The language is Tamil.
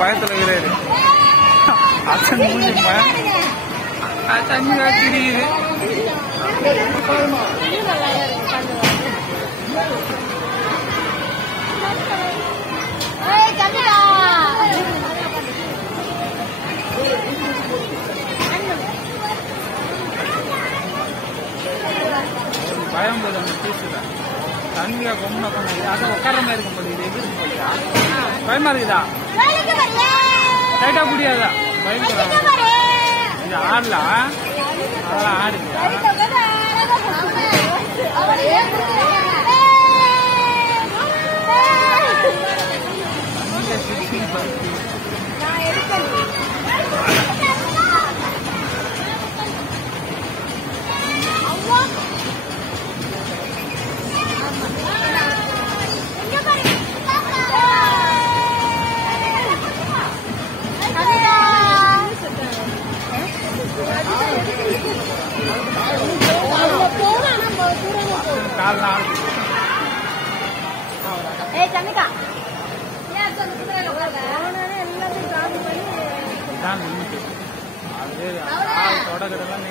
பயத்துல இருக்கிறாரு. அச்சன் மூஞ்சி தண்ணி தெரியுது. பயம் போது அந்த பீஸுல தண்ணியா கொம்புன பண்ணது அதை உட்கார மாதிரி இருக்க முடியுது. எப்படி போலியா பயமா இருக்குதா? டைட்டா முடியாதா? பயந்துடா. இது ஆடலாம், அதெல்லாம் ஆடுது. தொடக்கடலாம்